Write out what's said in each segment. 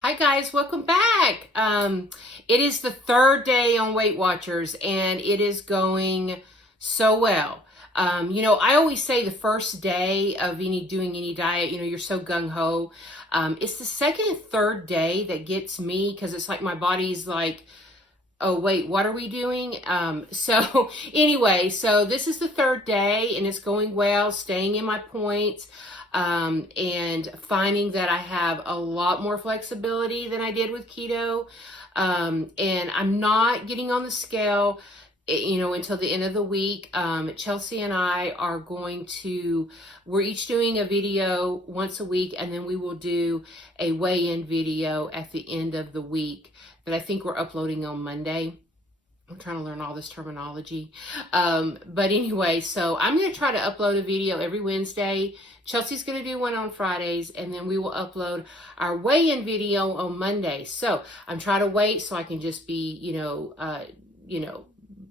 Hi guys, welcome back. It is the third day on Weight Watchers and it is going so well. I always say the first day of doing any diet, you're so gung-ho. It's the second and third day that gets me because it's like my body's like, oh wait, what are we doing? So anyway, so this is the third day and it's going well, staying in my points, and finding that I have a lot more flexibility than I did with keto. And I'm not getting on the scale, until the end of the week. Chelsea and I are we're each doing a video once a week, and then we will do a weigh-in video at the end of the week that I think we're uploading on Monday. I'm trying to learn all this terminology. But anyway, so I'm going to try to upload a video every Wednesday. Chelsea's going to do one on Fridays, and then we will upload our weigh-in video on Monday. So I'm trying to wait so I can just be,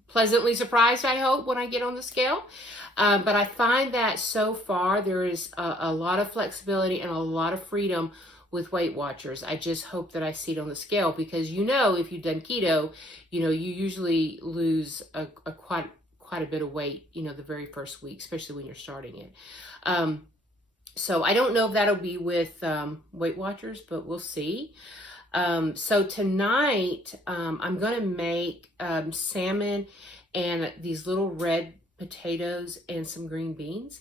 pleasantly surprised, I hope, when I get on the scale. But I find that so far there is a lot of flexibility and a lot of freedom with Weight Watchers. I just hope that I see it on the scale because if you've done keto, you usually lose quite a bit of weight, the very first week, especially when you're starting it. So I don't know if that'll be with Weight Watchers, but we'll see. So tonight, I'm going to make salmon and these little red potatoes and some green beans.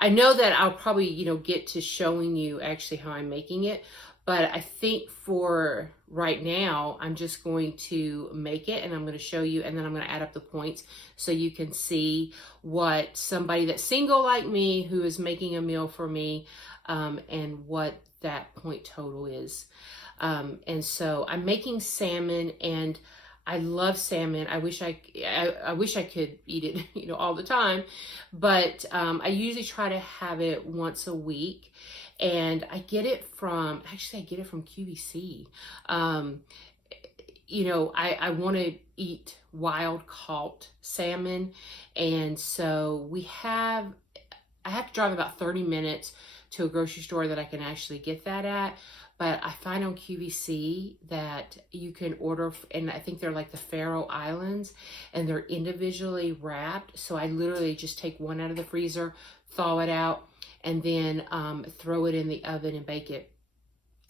I know that I'll probably, get to showing you actually how I'm making it, but I think for right now, I'm just going to make it and I'm going to show you, and then I'm going to add up the points so you can see what somebody that's single like me who is making a meal for me, and what that point total is. And so I'm making salmon, and I love salmon. I wish I could eat it, all the time, but I usually try to have it once a week, and I get it from QVC. I want to eat wild caught salmon, and so I have to drive about 30 minutes to a grocery store that I can actually get that at. But I find on QVC that you can order, and I think they're like the Faroe Islands, and they're individually wrapped. So I literally just take one out of the freezer, thaw it out, and then throw it in the oven and bake it.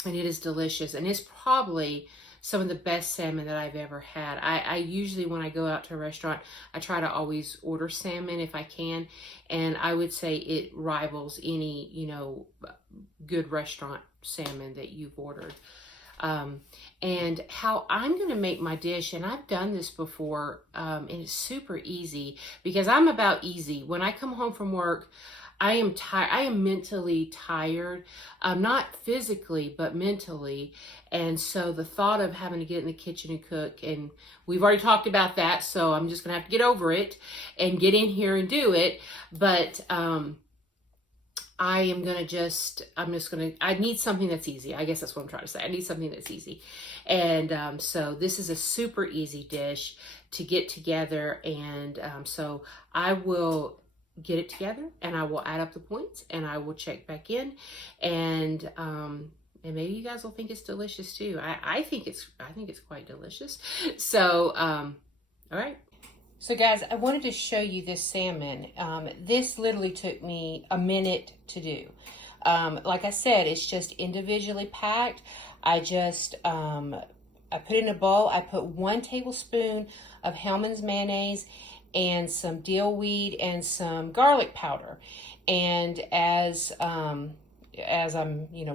And it is delicious. And it's probably some of the best salmon that I've ever had. I usually, when I go out to a restaurant, I try to always order salmon if I can. And I would say it rivals any, good restaurant salmon that you've ordered. And how I'm going to make my dish, and I've done this before, and it's super easy because I'm about easy. When I come home from work, I am tired. I am mentally tired, not physically, but mentally. And so the thought of having to get in the kitchen and cook, and we've already talked about that, so I'm just going to have to get over it and get in here and do it. But I need something that's easy. I guess that's what I'm trying to say. I need something that's easy. And so this is a super easy dish to get together. And so I will get it together and I will add up the points and I will check back in, and maybe you guys will think it's delicious too. I think it's quite delicious. So all right. So guys, I wanted to show you this salmon. This literally took me a minute to do. Like I said, it's just individually packed. I put it in a bowl. I put 1 tablespoon of Hellmann's mayonnaise and some dill weed and some garlic powder. And as I'm,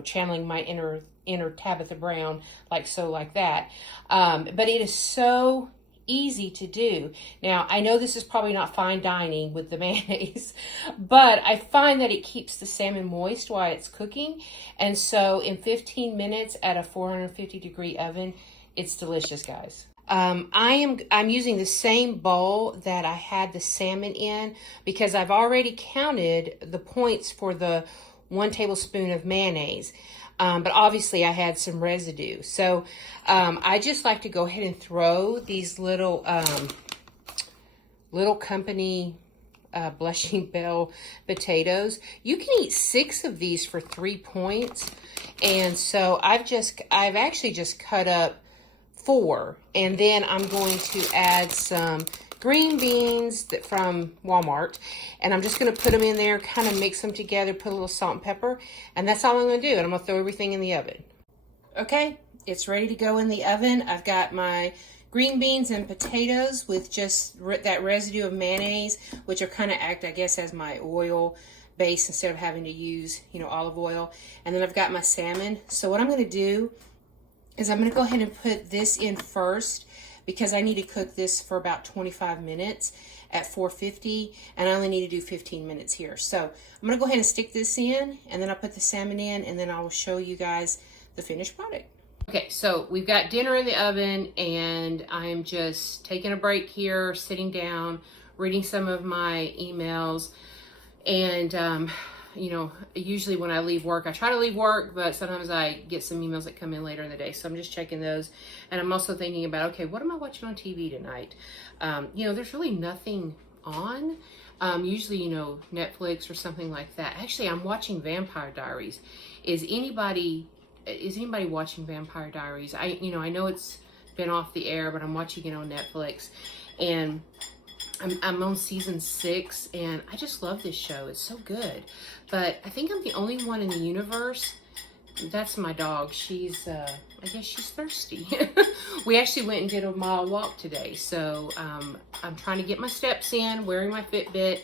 channeling my inner Tabitha Brown, like that. But it is so easy to do. Now, I know this is probably not fine dining with the mayonnaise, but I find that it keeps the salmon moist while it's cooking. And so in 15 minutes at a 450 degree oven, it's delicious, guys. I'm using the same bowl that I had the salmon in because I've already counted the points for the 1 tablespoon of mayonnaise. But obviously I had some residue. So I just like to go ahead and throw these little company Blushing Bell potatoes. You can eat 6 of these for 3 points. And so I've actually just cut up 4, and then I'm going to add some green beans from Walmart, and I'm just going to put them in there, kind of mix them together, put a little salt and pepper, and that's all I'm going to do. And I'm going to throw everything in the oven. Okay, it's ready to go in the oven. I've got my green beans and potatoes with just that residue of mayonnaise, which will kind of act, I guess, as my oil base instead of having to use, olive oil. And then I've got my salmon. So what I'm going to do is I'm going to go ahead and put this in first, because I need to cook this for about 25 minutes at 450, and I only need to do 15 minutes here. So I'm going to go ahead and stick this in, and then I'll put the salmon in, and then I will show you guys the finished product. Okay, so we've got dinner in the oven, and I'm just taking a break here, sitting down, reading some of my emails, and usually when I leave work, I try to leave work, but sometimes I get some emails that come in later in the day. So I'm just checking those. And I'm also thinking about, okay, what am I watching on TV tonight? There's really nothing on. Usually, Netflix or something like that. Actually, I'm watching Vampire Diaries. Is anybody watching Vampire Diaries? I know it's been off the air, but I'm watching it on Netflix. And I'm on season 6, and I just love this show. It's so good. But I think I'm the only one in the universe. That's my dog. She's, I guess she's thirsty. We actually went and did a mile walk today. So I'm trying to get my steps in, wearing my Fitbit.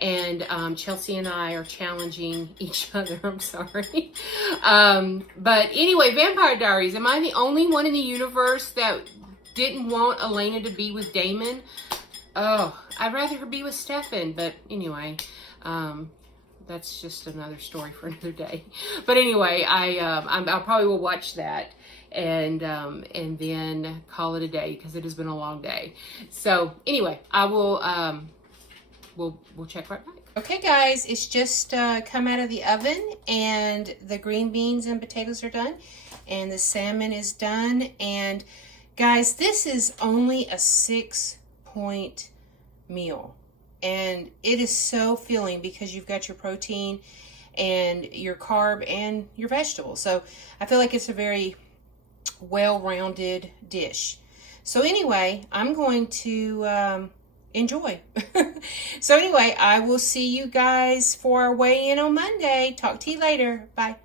And Chelsea and I are challenging each other. I'm sorry. But anyway, Vampire Diaries. Am I the only one in the universe that didn't want Elena to be with Damon? Oh, I'd rather her be with Stefan, but anyway, that's just another story for another day. But anyway, I probably will watch that and then call it a day, because it has been a long day. So anyway, I will we'll check right back. Okay, guys, it's just come out of the oven, and the green beans and potatoes are done, and the salmon is done. And guys, this is only a 6-point meal, and it is so filling because you've got your protein and your carb and your vegetables. So I feel like it's a very well-rounded dish. So anyway, I'm going to enjoy. So anyway, I will see you guys for our weigh-in on Monday. Talk to you later. Bye.